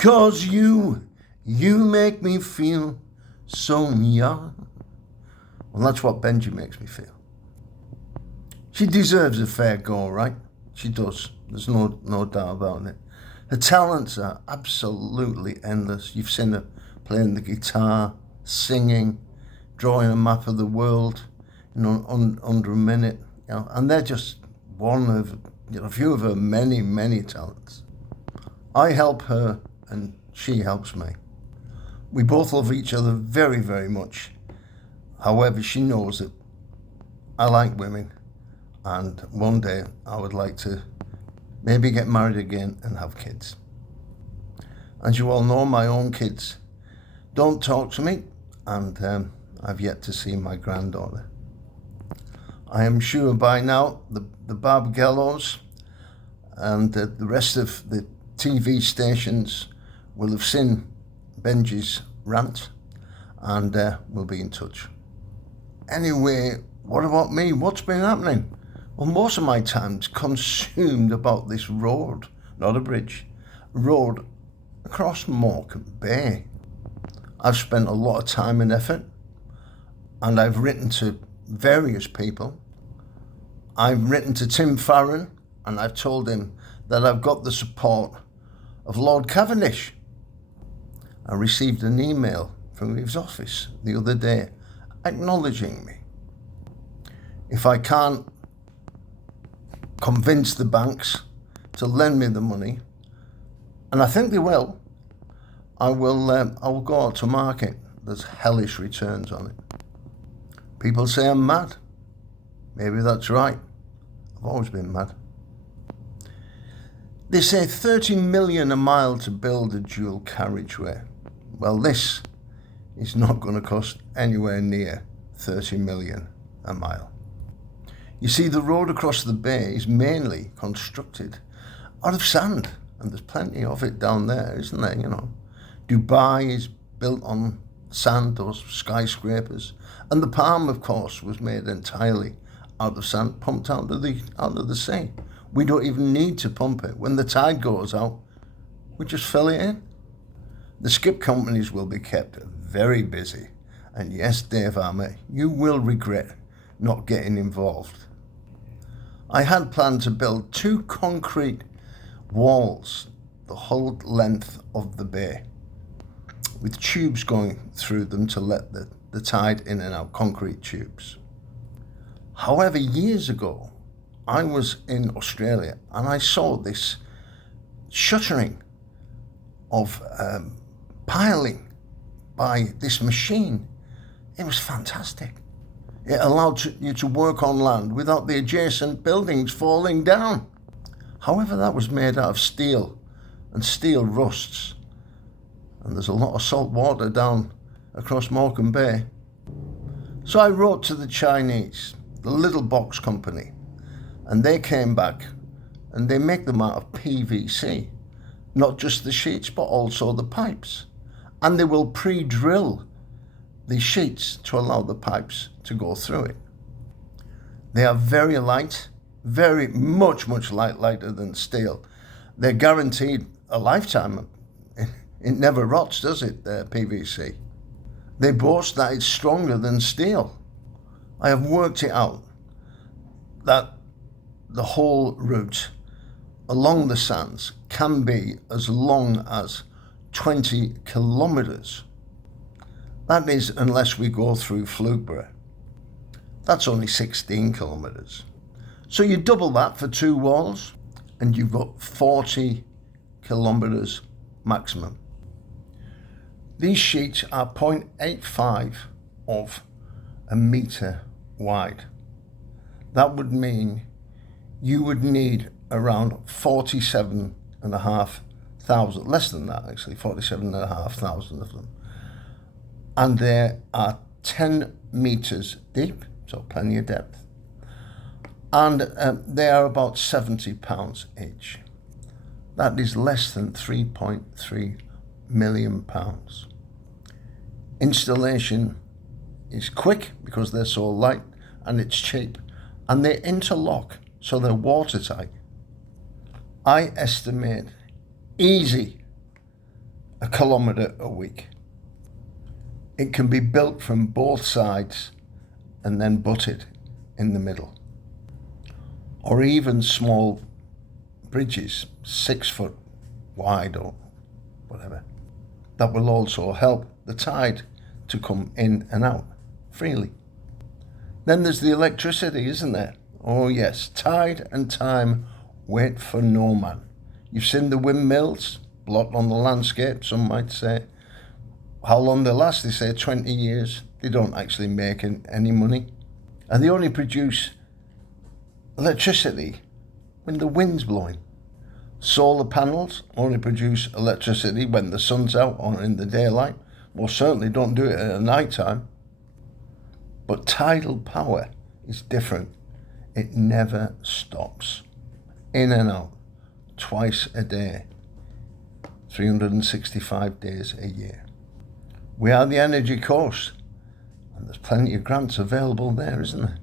'Cause you make me feel so young. Well, that's what Benji makes me feel. She deserves a fair go, right? She does. There's no doubt about it. Her talents are absolutely endless. You've seen her playing the guitar, singing, drawing a map of the world, under a minute. And they're just one of a few of her many talents. I help her, and she helps me. We both love each other very, very much. However, she knows that I like women, and one day I would like to maybe get married again and have kids. As you all know, my own kids don't talk to me, and I've yet to see my granddaughter. I am sure by now the Barbagellos and the rest of the TV stations will have seen Benji's rant and will be in touch. Anyway, what about me? What's been happening? Well, most of my time's consumed about this road, not a bridge, road across Morecambe Bay. I've spent a lot of time and effort, and I've written to various people. I've written to Tim Farron, and I've told him that I've got the support of Lord Cavendish. I received an email from his office the other day acknowledging me. If I can't convince the banks to lend me the money, and I think they will, I will go out to market. There's hellish returns on it. People say I'm mad. Maybe that's right. I've always been mad. They say 30 million a mile to build a dual carriageway. Well, this is not going to cost anywhere near 30 million a mile. You see, the road across the bay is mainly constructed out of sand, and there's plenty of it down there, isn't there? Dubai is built on sand, those skyscrapers, and the Palm, of course, was made entirely out of sand, pumped out of the sea. We don't even need to pump it. When the tide goes out, we just fill it in. The skip companies will be kept very busy, and yes, Dave Armour, you will regret not getting involved. I had planned to build 2 concrete walls the whole length of the bay, with tubes going through them to let the tide in and out, concrete tubes. However, years ago, I was in Australia and I saw this shuttering of piling by this machine. It was fantastic. It allowed you to work on land without the adjacent buildings falling down. However, that was made out of steel, and steel rusts. And there's a lot of salt water down across Morecambe Bay. So I wrote to the Chinese, the little box company, and they came back and they make them out of PVC, not just the sheets, but also the pipes. And they will pre-drill the sheets to allow the pipes to go through it. They are very light, very much lighter than steel. They're guaranteed a lifetime. It never rots, does it, PVC? They boast that it's stronger than steel. I have worked it out that the whole route along the sands can be as long as 20 kilometres. That is, unless we go through Flugborough. That's only 16 kilometres. So you double that for 2 walls, and you've got 40 kilometres maximum. These sheets are 0.85 of a metre wide. That would mean you would need around 47,500, less than that actually, 47,500 of them. And they are 10 metres deep, so plenty of depth. And they are about £70 each. That is less than £3.3 million. Installation is quick because they're so light, and it's cheap. And they interlock, so they're watertight. I estimate easy a kilometre a week. It can be built from both sides and then butted in the middle. Or even small bridges, 6 foot wide or whatever. That will also help the tide to come in and out freely. Then there's the electricity, isn't there? Oh yes, tide and time wait for no man. You've seen the windmills, blot on the landscape, some might say. How long they last? They say 20 years. They don't actually make any money. And they only produce electricity when the wind's blowing. Solar panels only produce electricity when the sun's out or in the daylight. Well, certainly don't do it at night time. But tidal power is different. It never stops. In and out, twice a day, 365 days a year. We are the energy coast, and there's plenty of grants available there, isn't there?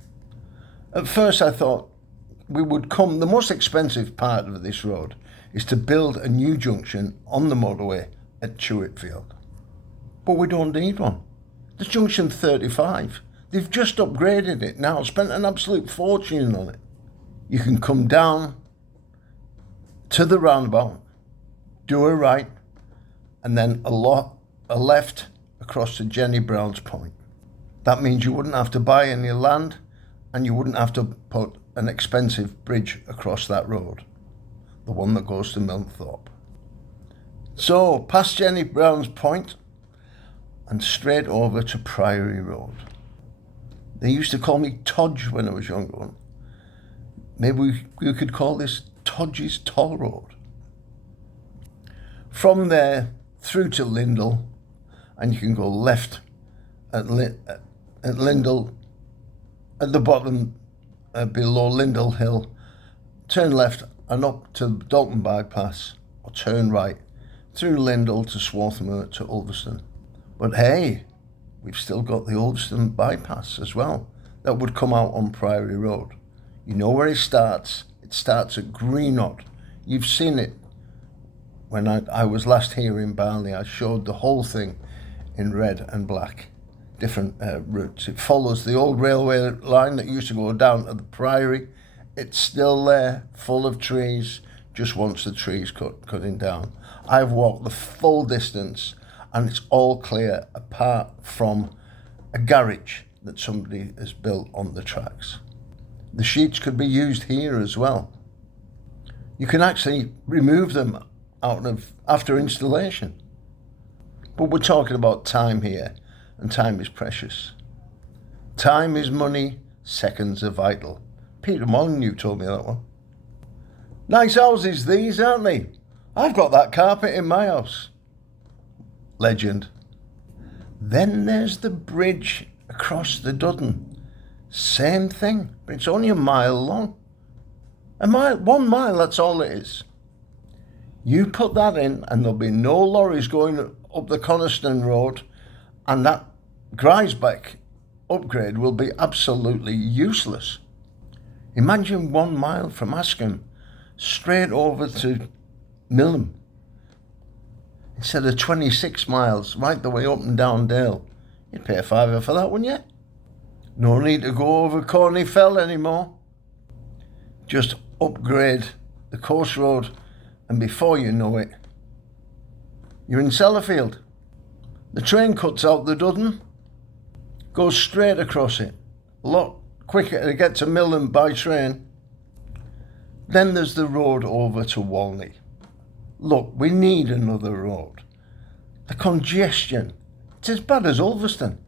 At first I thought we would come, the most expensive part of this road is to build a new junction on the motorway at Chewitfield. But we don't need one. There's junction 35. They've just upgraded it now, spent an absolute fortune on it. You can come down to the roundabout, do a right, and then a left across to Jenny Brown's Point. That means you wouldn't have to buy any land and you wouldn't have to put an expensive bridge across that road, the one that goes to Milnthorpe. So, past Jenny Brown's Point and straight over to Priory Road. They used to call me Todge when I was younger. Maybe we could call this Todges Toll Road. From there through to Lindell, and you can go left at Lindell, at the bottom below Lindell Hill, turn left and up to Dalton Bypass, or turn right through Lindell to Swarthmore to Ulverston. But hey, we've still got the Ulverston Bypass as well. That would come out on Priory Road. You know where it starts? It starts at Greenock. You've seen it. When I was last here in Barnley, I showed the whole thing in red and black, different routes. It follows the old railway line that used to go down to the Priory. It's still there, full of trees, just wants the trees cutting down. I've walked the full distance and it's all clear apart from a garage that somebody has built on the tracks. The sheets could be used here as well. You can actually remove them after installation. But we're talking about time here, and time is precious. Time is money, seconds are vital. Peter Molyneux told me that one. Nice houses these, aren't they? I've got that carpet in my house. Legend. Then there's the bridge across the Duddon. Same thing, but it's only a mile long. 1 mile, that's all it is. You put that in and there'll be no lorries going up the Coniston Road, and that Griesbeck upgrade will be absolutely useless. Imagine 1 mile from Askham straight over to Milham. Instead of 26 miles right the way up and down Dale. You'd pay a £5 for that, wouldn't you? No need to go over Corney Fell anymore. Just upgrade the coast road, and before you know it, you're in Sellafield. The train cuts out the Duddon, goes straight across it. A lot quicker to get to Milham by train. Then there's the road over to Walney. Look, we need another road. The congestion, it's as bad as Ulverston.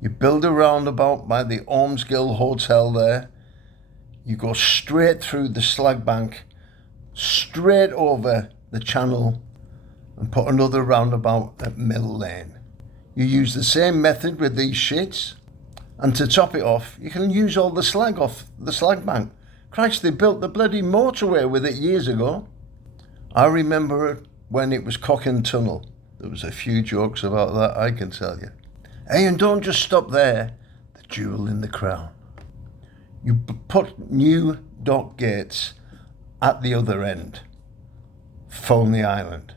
You build a roundabout by the Ormsgill Hotel there. You go straight through the slag bank, straight over the channel, and put another roundabout at Mill Lane. You use the same method with these sheets, and to top it off, you can use all the slag off the slag bank. Christ, they built the bloody motorway with it years ago. I remember it when it was Cockin Tunnel. There was a few jokes about that, I can tell you. Hey, and don't just stop there. The jewel in the crown. You put new dock gates at the other end, Folney Island.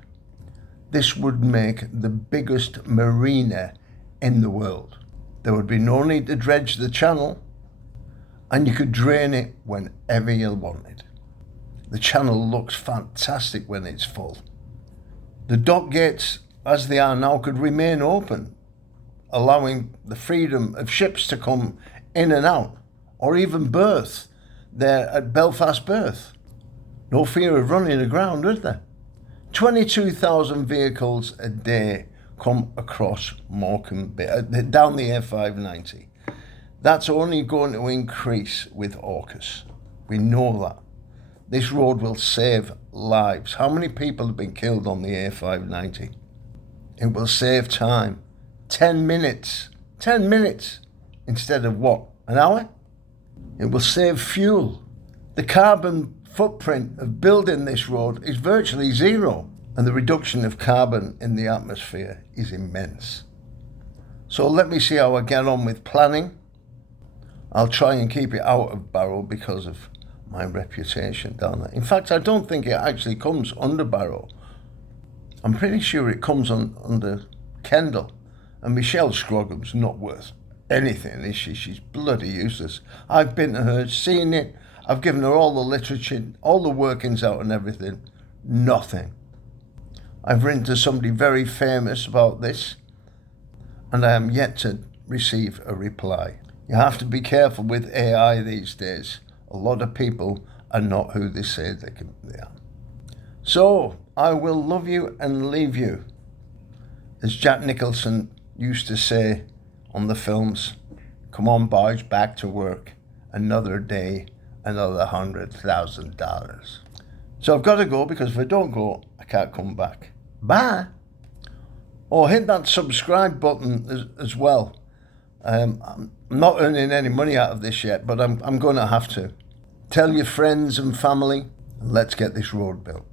This would make the biggest marina in the world. There would be no need to dredge the channel, and you could drain it whenever you wanted. The channel looks fantastic when it's full. The dock gates, as they are now, could remain open, allowing the freedom of ships to come in and out, or even berth there at Belfast Berth. No fear of running aground, is there? 22,000 vehicles a day come across Morecambe Bay, down the A590. That's only going to increase with AUKUS. We know that. This road will save lives. How many people have been killed on the A590? It will save time. 10 minutes. 10 minutes instead of what? An hour? It will save fuel. The carbon footprint of building this road is virtually zero, and the reduction of carbon in the atmosphere is immense. So let me see how I get on with planning. I'll try and keep it out of Barrow because of my reputation down there. In fact, I don't think it actually comes under Barrow. I'm pretty sure it comes under Kendal. And Michelle Scrogham's not worth anything, is she? She's bloody useless. I've been to her, seen it. I've given her all the literature, all the workings out and everything. Nothing. I've written to somebody very famous about this, and I am yet to receive a reply. You have to be careful with AI these days. A lot of people are not who they say they are. So, I will love you and leave you. As Jack Nicholson used to say on the films, come on boys, back to work. Another day, another $100,000. So I've got to go, because if I don't go, I can't come back. Bye. Oh, hit that subscribe button as well. I'm not earning any money out of this yet, but I'm going to have to. Tell your friends and family, and let's get this road built.